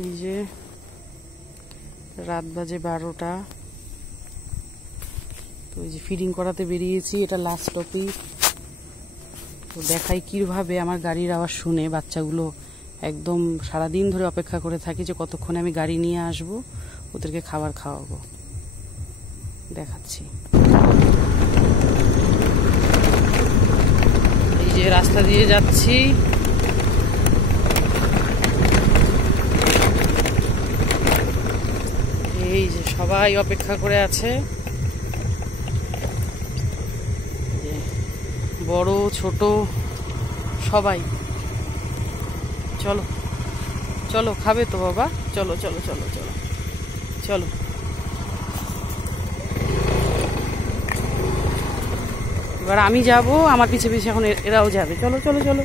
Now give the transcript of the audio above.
এই যে রাত বাজে 12টা। তো এই যে ফিডিং করাতে বেরিয়েছি, এটা লাস্ট স্টপই। তো দেখাই কিভাবে আমার গাড়ির আওয়াজ শুনে বাচ্চাগুলো একদম সারাদিন ধরে অপেক্ষা করে থাকে যে কতক্ষণে আমি গাড়ি নিয়ে আসব, ওদেরকে খাবার খাওয়াবো। দেখাচ্ছি। এই যে রাস্তা দিয়ে যাচ্ছি, এই যে সবাই অপেক্ষা করে আছে, বড় ছোট সবাই। চলো চলো, খাবে তো বাবা, চলো চলো চলো চলো চলো। এবার আমি যাব, আমার পিছে পিছে এখন এরাও যাবে। চলো চলো চলো।